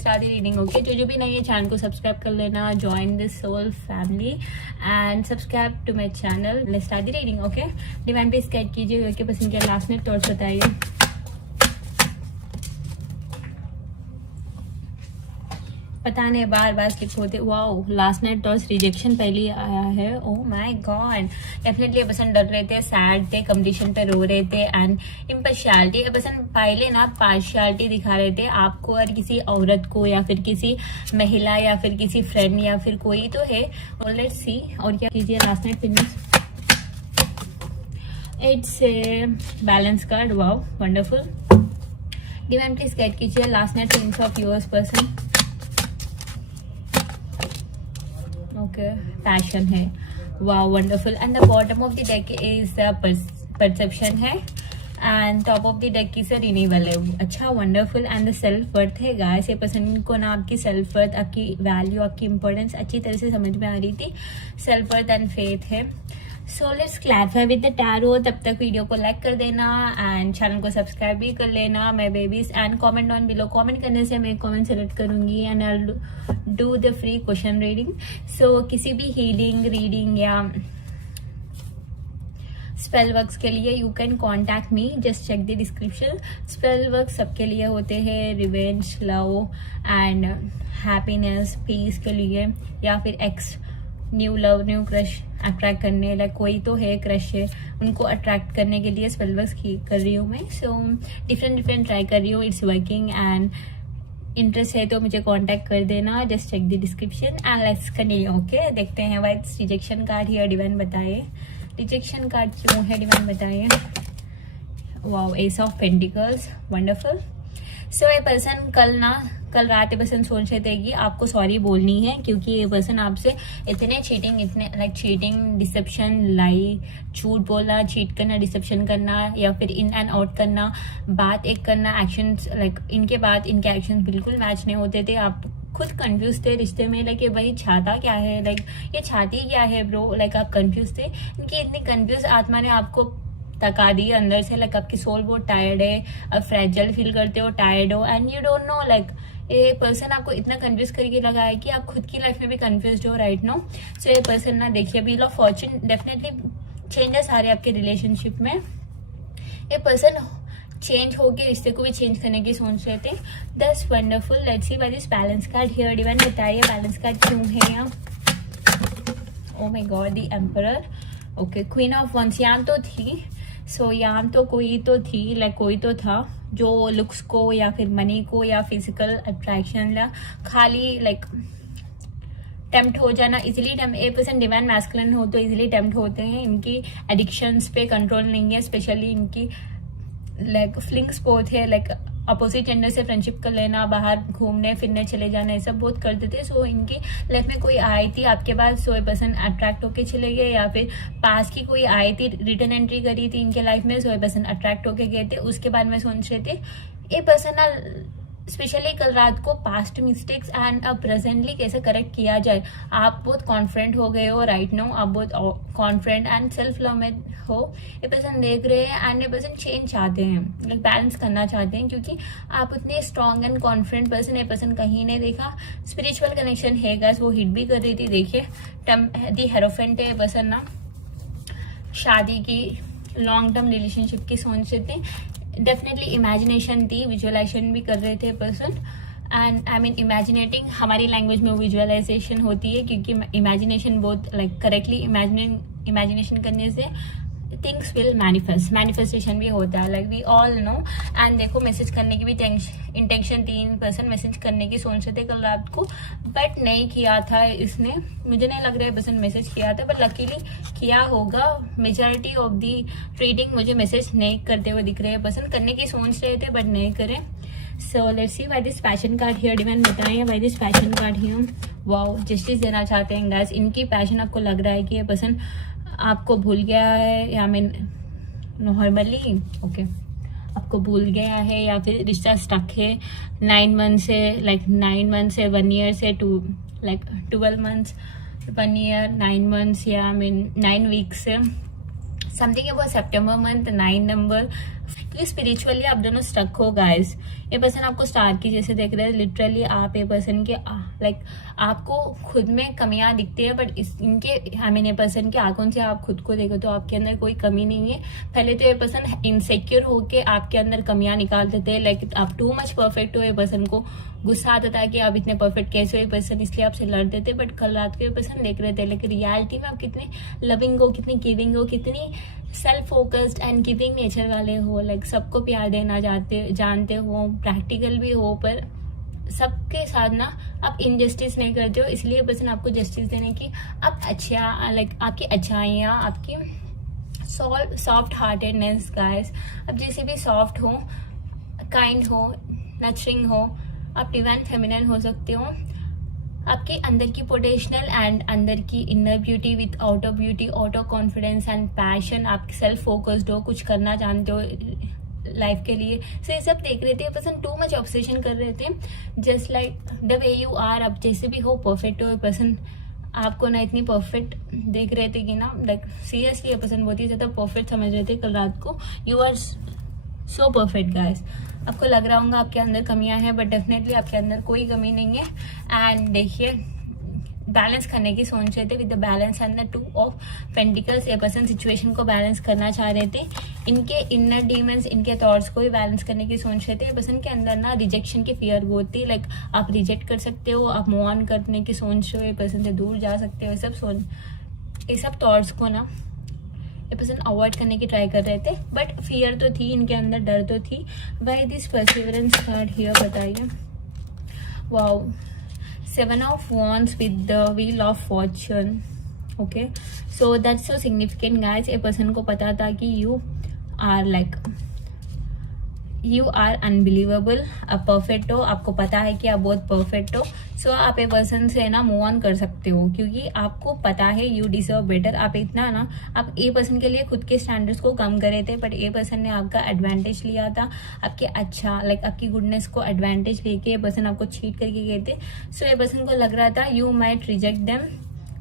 Start reading. Okay, जो भी नहीं है चैनल को सब्सक्राइब कर लेना, join this soul family and subscribe to my channel. Let's start the reading. Okay, divine पे स्केच कीजिए कि पसंद किया लास्ट नेट थॉट्स बताइए। पता नहीं बार बार स्किप होते। Wow, last night toss rejection पहले आया है। ओह माय गॉड, डेफिनेटली पर्सन डर रहे थे, सैड थे, कंपटीशन पे रो रहे थे एंड इम्पार्शियलिटी पर्सन पहले ना पार्शियलिटी दिखा रहे थे आपको और किसी औरत को या फिर किसी महिला या फिर किसी फ्रेंड या फिर कोई तो है। लेट्स सी और क्या कीजिए last night finish. It's a balance card. Wow, wonderful. Divine please guide कीजिए last night feelings of yours person. Okay, passion है। Wow, wonderful. And the bottom of the deck is the perception है and top of the deck is renewal है। अच्छा, wonderful. And the self worth है guys. ये person को ना आपकी self worth, आपकी वैल्यू, आपकी इंपॉर्टेंस अच्छी तरह से समझ में आ रही थी। सेल्फ वर्थ एंड फेथ है। So let's clarify with the tarot. तब तक वीडियो को लाइक कर देना एंड चैनल को सब्सक्राइब भी कर लेना my babies and comment on below. Comment करने से मैं कमेंट सेलेक्ट करूंगी and I do the free question reading. So किसी भी हीलिंग, रीडिंग या स्पेल वर्क्स के लिए you can contact me, just check the description. Spell work सबके लिए होते हैं, revenge, love and happiness, peace के लिए या फिर ex, new love, new crush attract करने, लाइक कोई तो है क्रश है उनको अट्रैक्ट करने के लिए स्पेल वर्क्स कर रही हूँ मैं। सो डिफरेंट ट्राई कर रही हूँ, इट्स वर्किंग एंड इंटरेस्ट है तो मुझे कांटेक्ट कर देना, just check the description and let's continue. Okay, देखते हैं why rejection card here. Divine बताइए रिजेक्शन कार्ड क्यों है, डिवाइन बताइए। Wow, ace of pentacles, wonderful. So ये पर्सन कल रात ये पर्सन सोच रहे थे कि आपको सॉरी बोलनी है क्योंकि ये पर्सन आपसे इतने चीटिंग, डिसेप्शन, लाई, झूठ बोलना, चीट करना, डिसेप्शन करना या फिर इन एंड आउट करना, बात एक करना, एक्शंस इनके बाद इनके एक्शंस बिल्कुल मैच नहीं होते थे। आप खुद कंफ्यूज थे रिश्ते में, ये भाई चाहता क्या है, ये चाहती क्या है ब्रो, आप कंफ्यूज थे। इनकी इतनी कंफ्यूज आत्मा ने आपको तका दी अंदर से, आपकी सोल बहुत टायर्ड है, आप फ्रेजाइल फील करते हो, टायर्ड हो एंड यू डोंट नो, ये पर्सन आपको इतना कंफ्यूज करके लगा है कि आप खुद की लाइफ में भी कंफ्यूज हो राइट नो। सो ये पर्सन ना देखिए, wheel of fortune definitely changes आ रहे हैं आपके रिलेशनशिप में। ये पर्सन चेंज होके रिश्ते को भी चेंज करने की सोच रहे थे। That's wonderful. Let's see why this balance card here. Divine बताइए बैलेंस कार्ड क्यों है यहाँ। Oh my God, the emperor. Okay, queen of wands यहाँ तो थी। सो यहाँ तो कोई तो थी, कोई तो था जो लुक्स को या फिर मनी को या फिजिकल अट्रैक्शन या खाली टेम्प्ट हो जाना easily. A person divine masculine हो तो इजिली टेम्प्ट होते हैं। इनकी एडिक्शंस पे कंट्रोल नहीं है, स्पेशली इनकी फ्लिंग्स बहुत है, अपोजिट जेंडर से फ्रेंडशिप कर लेना, बाहर घूमने फिरने चले जाना, ये सब बहुत करते थे। सो इनकी लाइफ में कोई आई थी आपके पास, सो ये पर्सन अट्रैक्ट होके चले गए या फिर पास की कोई आई थी, रिटर्न एंट्री करी थी इनके लाइफ में, सो ये पर्सन अट्रैक्ट होके गए थे। उसके बाद में सोच रहे थे ये पर्सन ना स्पेशली कल रात को पास्ट मिस्टेक्स एंड अब प्रेजेंटली कैसे करेक्ट किया जाए। आप बहुत कॉन्फिडेंट हो गए हो राइट नो, आप बहुत कॉन्फिडेंट एंड सेल्फ लव में हो। ये पर्सन देख रहे हैं एंड ये पर्सन चेंज चाहते हैं, बैलेंस करना चाहते हैं क्योंकि आप उतने स्ट्रॉन्ग एंड कॉन्फिडेंट पर्सन ये पर्सन कहीं नहीं देखा। स्पिरिचुअल कनेक्शन है गाइस, वो हिट भी कर रही थी। देखिए दी हेरोफेंट है ये पर्सन ना शादी की, लॉन्ग टर्म रिलेशनशिप की सोच रहे थे। डेफिनेटली इमेजिनेशन थी, विजुअलाइजेशन भी कर रहे थे person and I mean imaginating, हमारी लैंग्वेज में विजुअलाइजेशन होती है क्योंकि इमेजिनेशन बहुत करेक्टली इमेजिनेशन करने से थिंग्स विल मैनिफेस्टेशन भी होता है, वी ऑल नो। एंड देखो मैसेज करने की भी इंटेंशन थी, इन पर्सन मैसेज करने की सोच रहे थे कल रात को बट नहीं किया था इसने। मुझे नहीं लग रहा है पर्सन मैसेज किया था बट लकीली किया होगा। मेजॉरिटी ऑफ दी रीडिंग मुझे मैसेज नहीं करते हुए दिख रहे हैं, पर्सन करने की सोच रहे थे बट नहीं करें। So let's see why this passion card here. Divine बताएं why this passion card here. Wow, justice देना चाहते हैं गाइस। इनकी पैशन आपको लग रहा है कि ये पर्सन आपको भूल गया है या मीन नॉर्मली ओके आपको भूल गया है या फिर रिश्ता स्टक है 9 मंथ से 9 मंथ से 1 ईयर से 12 मंथ्स 1 ईयर 9 मंथ्स या मीन 9 वीक्स से something about September month 9 number क्योंकि स्पिरिचुअली आप दोनों स्टक हो गाइस। ये पर्सन आपको स्टार की जैसे देख रहे हैं, लिटरली आप ये पर्सन के लाइक आपको खुद में कमियां दिखती है, बट इनके आई मीन ये पर्सन की आंखों से आप खुद को देखो तो आपके अंदर कोई कमी नहीं है। पहले तो ये पर्सन इनसिक्योर होके आपके अंदर कमियां निकाल देते हैं, लाइक आप टू मच परफेक्ट हो। ये पर्सन को गुस्सा आता था कि आप इतने परफेक्ट कैसे हो, ये पर्सन इसलिए आपसे लड़ते थे। बट कल रात को ये पर्सन देख रहे थे, लेकिन रियलिटी में आप कितने लविंग हो, कितनी गिविंग हो, कितनी self focused and giving nature वाले हो, लाइक सबको प्यार देना जानते हो, प्रैक्टिकल भी हो, पर सबके साथ ना आप इनजस्टिस नहीं करते हो। इसलिए पर्सन आपको जस्टिस देने की आप अच्छा लाइक आपकी अच्छाइयाँ, आपकी सॉफ्ट हार्टेडनेस गाइस, आप जैसे भी सॉफ्ट हो, काइंड हो, नर्चरिंग हो, आप डिवाइन फेमिनिन हो सकते हो। आपके अंदर की पोटेंशियल एंड अंदर की inner beauty with outer beauty, outer confidence and passion, आप सेल्फ फोकस्ड हो, कुछ करना जानते हो लाइफ के लिए। सो ये सब देख रहे थे। पर्सन टू मच ऑब्सेशन कर रहे थे, just like the way you are, आप जैसे भी हो परफेक्ट हो। पर्सन आपको ना इतनी परफेक्ट देख रहे थे कि ना लाइक सीरियसली ये पर्सन बहुत ही ज्यादा परफेक्ट समझ रहे थे कल रात को। You are so perfect guys. आपको लग रहा होगा आपके अंदर कमियां हैं, बट डेफिनेटली आपके अंदर कोई कमी नहीं है। एंड देखिए बैलेंस करने की सोच रहे थे with the balance and the 2 of pentacles. ये पर्सन सिचुएशन को बैलेंस करना चाह रहे थे, इनके इनर डीमंस, इनके थॉट्स को भी बैलेंस करने की सोच रहे थे। ये पर्सन के अंदर ना रिजेक्शन की फियर बहुत थी, लाइक आप रिजेक्ट कर सकते हो, आप मूव ऑन करने की सोच रहे हो, ये पर्सन से दूर जा सकते हो। ये सब थॉट्स को ना ये पर्सन अवॉइड करने की ट्राई कर रहे थे, बट फियर तो थी इनके अंदर, डर तो थी। Why this perseverance card here बताइए। Wow, 7 of Wands with the Wheel of Fortune. Okay, so that's so significant guys। ये पर्सन को पता था कि you are unbelievable, आप परफेक्ट हो, आपको पता है कि आप बहुत परफेक्ट हो। सो आप ये पर्सन से ना मूव ऑन कर सकते हो, क्योंकि आपको पता है यू डिजर्व बेटर। आप इतना ना आप ए पर्सन के लिए खुद के स्टैंडर्ड्स को कम करे थे, बट ए पर्सन ने आपका एडवांटेज लिया था, आपके अच्छा लाइक आपकी गुडनेस को एडवांटेज लेके ये पर्सन आपको चीट करके गए थे। सो ये पर्सन को लग रहा था यू माइट रिजेक्ट देम,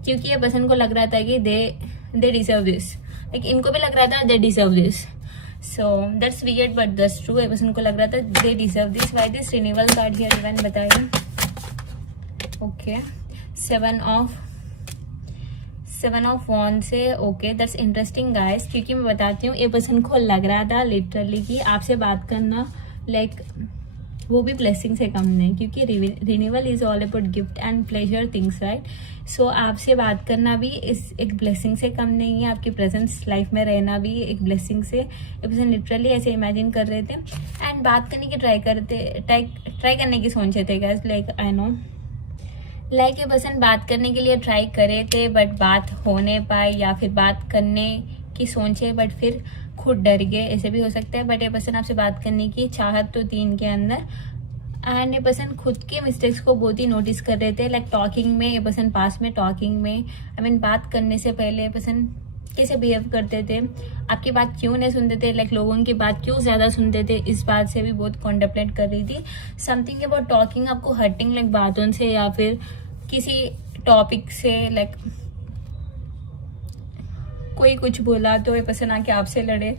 क्योंकि ये पर्सन को लग रहा था कि दे डिजर्व दिस, लाइक इनको भी लग रहा था they deserve this. So that's weird but that's true। ये पर्सन को लग रहा था they deserve this। Why this renewal card here even बताइए। Okay, 7 of Wands से ओके, दैट्स इंटरेस्टिंग गाइस, क्योंकि मैं बताती हूँ ये पर्सन को लग रहा था लिटरली कि आपसे बात करना लाइक वो भी ब्लेसिंग से कम नहीं, क्योंकि renewal is all about gift and pleasure things right. So आपसे बात करना भी इस एक ब्लेसिंग से कम नहीं है, आपकी प्रेजेंस लाइफ में रहना भी एक ब्लेसिंग से लिटरली ऐसे इमेजिन कर रहे थे एंड बात करने की ट्राई करने की सोच रहे थे guys. Like I know like ये पर्सन बात करने के लिए ट्राई करे थे, बट बात होने पाए या फिर बात करने की सोचे बट फिर खुद डर गए, ऐसे भी हो सकता है। बट ये पर्सन आपसे बात करने की चाहत तो थी इनके अंदर, एंड ये पर्सन खुद के मिस्टेक्स को बहुत ही नोटिस कर रहे थे। लाइक टॉकिंग में ये पर्सन पास में टॉकिंग में आई मीन बात करने से पहले ये पर्सन कैसे बिहेव करते थे, आपकी बात क्यों नहीं सुनते थे, लाइक लोगों की बात क्यों ज्यादा सुनते थे, इस बात से भी बहुत कॉन्टेम्पलेट कर रही थी। समथिंग अबाउट टॉकिंग आपको हर्टिंग लाइक बातों से या फिर किसी टॉपिक से, लाइक कोई कुछ बोला तो ये पर्सन आके आपसे लड़े,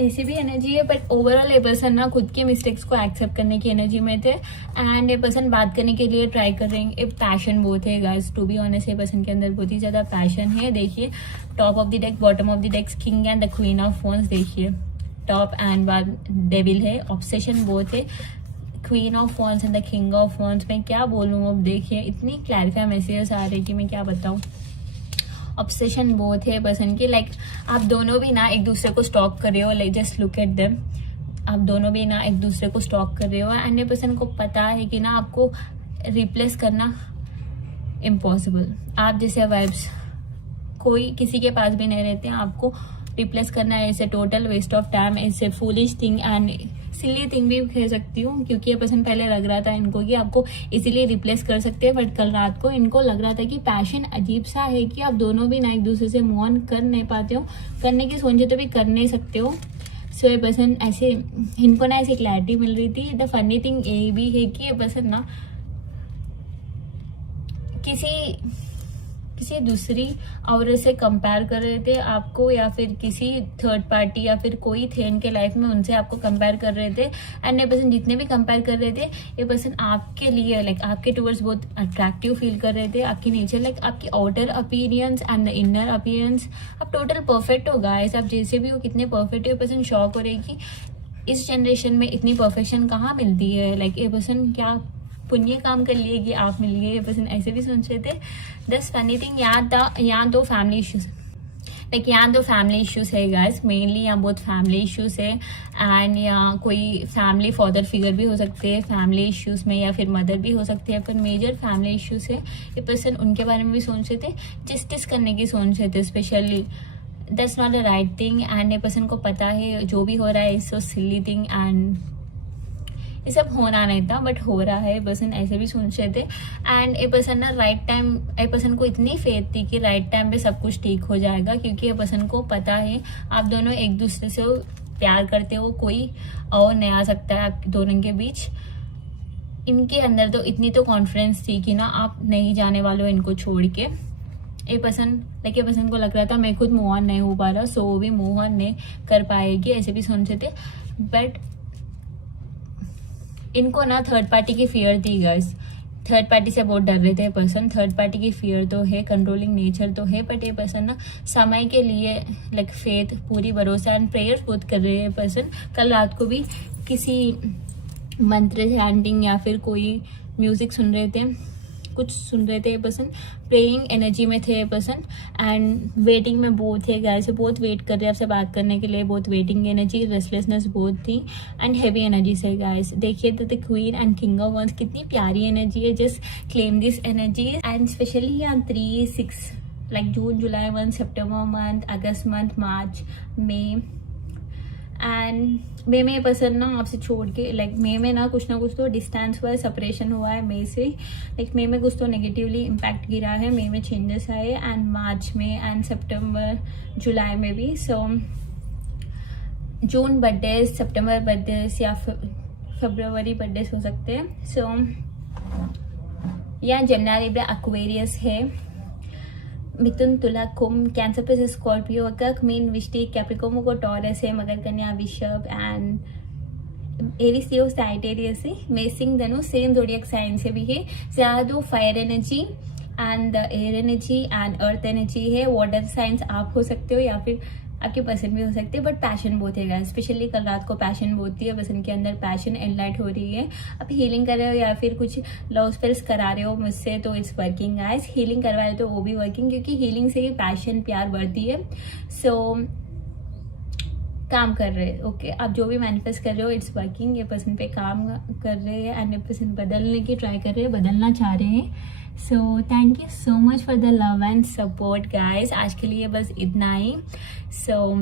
ऐसी भी एनर्जी है। बट ओवरऑल ये पर्सन ना खुद के मिस्टेक्स को एक्सेप्ट करने की एनर्जी में थे, एंड ये पर्सन बात करने के लिए ट्राई कर रहे हैं। एक पैशन बहुत है गाइस, टू बी ऑनेस्ट ये पर्सन के अंदर बहुत ही ज्यादा पैशन है। देखिए top of the deck, bottom of the deck, king and the queen of wands. देखिए टॉप एंड बाद डेविल है, ऑब्सेशन बहुत है, queen of wands and the king of wands. मैं क्या बोलूँ अब, देखिए इतनी क्लैरिफाई मैसेजेस आ रही कि मैं क्या बताऊँ। ऑब्सेशन बहुत है पर्सन की, लाइक आप दोनों भी ना एक दूसरे को स्टॉक कर रहे हो, like just look at them, आप दोनों भी ना एक दूसरे को स्टॉक कर रहे हो, एंड ये पर्सन को पता है कि ना आपको रिप्लेस करना इम्पॉसिबल। आप जैसे वाइब्स कोई किसी के पास भी नहीं रहते हैं, आपको रिप्लेस करना है, ऐसे टोटल वेस्ट ऑफ टाइम, ऐसे foolish thing and silly thing भी कह सकती हूँ, क्योंकि ये पर्सन पहले लग रहा था इनको कि आपको इजीली रिप्लेस कर सकते हैं, बट कल रात को इनको लग रहा था कि पैशन अजीब सा है कि आप दोनों भी ना एक दूसरे से मूव ऑन कर नहीं पाते हो, करने की सोचे तो भी कर नहीं सकते हो। सो ये पर्सन ऐसे इनको ना ऐसी क्लैरिटी मिल रही थी। द फनी थिंग ये भी है कि ये पर्सन ना किसी किसी दूसरी औरत से कंपेयर कर रहे थे आपको, या फिर किसी थर्ड पार्टी या फिर कोई थे इनके लाइफ में, उनसे आपको कंपेयर कर रहे थे। एंड ये पर्सन जितने भी कंपेयर कर रहे थे, ये पर्सन आपके लिए लाइक आपके टूवर्ड्स बहुत अट्रैक्टिव फील कर रहे थे। आपकी नेचर लाइक आपकी outer appearance and the inner appearance, आप टोटल परफेक्ट हो गाइस। आप जैसे भी हो, कितने परफेक्ट हो। ये पर्सन शॉक हो रही कि इस जनरेशन में इतनी परफेक्शन कहाँ मिलती है। लाइक ये पर्सन क्या पुण्य काम कर लिए कि आप मिल गए। ये पर्सन ऐसे भी सोच रहे थे। दस फनी थिंग, यहाँ दो फैमिली इश्यूज, लाइक यहाँ दो फैमिली इश्यूज है गाइस। मेनली यहाँ बहुत फैमिली इश्यूज है। एंड यहाँ कोई फैमिली फादर फिगर भी हो सकते हैं फैमिली इश्यूज में, या फिर मदर भी हो सकती है, पर मेजर फैमिली इश्यूज है। ये पर्सन उनके बारे में भी सोच रहे थे, जस्टिस करने की सोच रहे थे specially. That's not the right thing. And ये पर्सन को पता है जो भी हो रहा है it's so silly thing, and ये सब होना नहीं था बट हो रहा है। पर्सन ऐसे भी सोच रहे थे। एंड ए पर्सन ना राइट टाइम, ए पर्सन को इतनी फेथ थी कि राइट टाइम पे सब कुछ ठीक हो जाएगा, क्योंकि ये पर्सन को पता है आप दोनों एक दूसरे से प्यार करते हो, कोई और नहीं आ सकता है आप दोनों के बीच। इनके अंदर तो इतनी तो कॉन्फिडेंस थी कि ना आप नहीं जाने वाले हो इनको छोड़ के। ए पर्सन को लग रहा था मैं खुद मूव ऑन नहीं हो पा रहा, सो वो भी मूव ऑन नहीं कर पाएगी, ऐसे भी सोच रहे थे। बट इनको ना थर्ड पार्टी की फियर थी गाइस। थर्ड पार्टी से बहुत डर रहे थे पर्सन। थर्ड पार्टी की फियर तो है, कंट्रोलिंग नेचर तो है, बट ये पर्सन ना समय के लिए लाइक फेथ, पूरी भरोसा एंड प्रेयर बहुत कर रहे हैं पर्सन। कल रात को भी किसी मंत्र चैंटिंग या फिर कोई म्यूजिक सुन रहे थे, कुछ सुन रहे थे। ये पर्सन प्रेइंग एनर्जी में थे ये पर्सन। एंड वेटिंग में बहुत थे गाइस, बहुत वेट कर रहे हैं आपसे बात करने के लिए, बहुत वेटिंग एनर्जी, रेस्टलेसनेस बहुत थी एंड हैवी एनर्जी से गाइस। देखिए the queen and king of wands, कितनी प्यारी एनर्जी है। Just claim this energy and specially यहाँ 3, 6 लाइक जून, जुलाई मंथ, सितंबर मंथ, अगस्त मंथ, मार्च, मई। एंड मई में पर्सन ना आपसे छोड़ के, लाइक मई में ना कुछ तो डिस्टेंस हुआ है, सेपरेशन हुआ है मई से। लाइक मई में कुछ तो नेगेटिवली इम्पैक्ट गिरा है, मई में चेंजेस आए। एंड मार्च में एंड सितंबर, जुलाई में भी। सो जून बर्थडे, सितंबर बर्थडे या फरवरी बर्थडे हो सकते हैं। सो यहाँ जेमिनी, लिब्रा, एक्वेरियस है। मिथुन, तुला, कुंभ, कैंसर पे स्कॉर्पियो, कर्क, मीन, वृश्चिक, कैप्रिकॉर्न को टॉरस है, मकर, कन्या, वृषभ एंड एरिस, लियो, सैजिटेरियस है। मेषिंग, धनु सेम ज़ोडिएक साइन से भी है। ज्यादा fire energy and air energy and earth energy है। वाटर साइंस आप हो सकते हो या फिर आपके पर्सन भी हो सकते हैं, बट पैशन बहुत है। स्पेशली कल रात को पैशन बहुत है, पर्सन के अंदर पैशन एनलाइट हो रही है। आप हीलिंग कर रहे हो या फिर कुछ लव स्पेल्स करा रहे हो मुझसे, तो इट्स वर्किंग गाइस। हीलिंग करवा रहे तो वो भी वर्किंग, क्योंकि हीलिंग से ही पैशन, प्यार बढ़ती है। सो काम कर रहे हैं, ओके। आप जो भी मैनिफेस्ट कर रहे हो इट्स वर्किंग। ये पर्सन पे काम कर रहे हैं एंड ये पर्सन बदलने की ट्राई कर रहे हैं, बदलना चाह रहे हैं। So thank you so much for the love and support guys. आज के लिए बस इतना ही। सो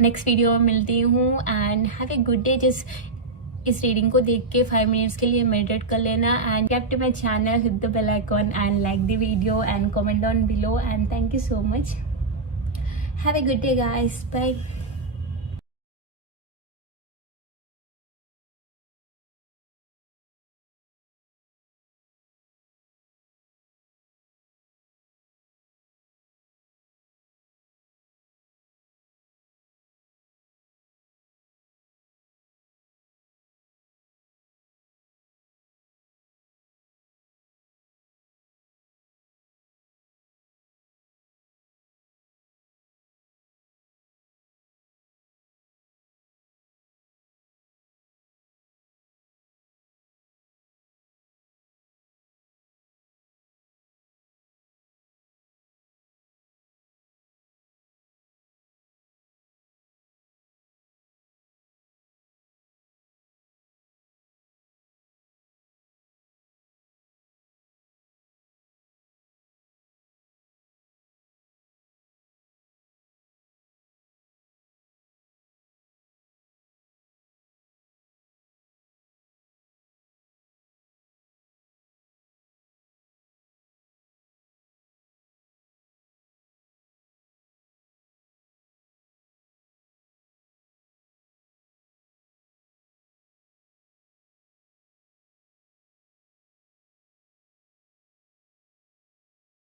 नेक्स्ट वीडियो में मिलती हूँ and have a good day. Just इस रीडिंग को देख के 5 मिनट्स के लिए मेडिटेट कर लेना and subscribe to my channel, hit the bell icon and like the video and comment down below and thank you so much. Have a good day guys, bye.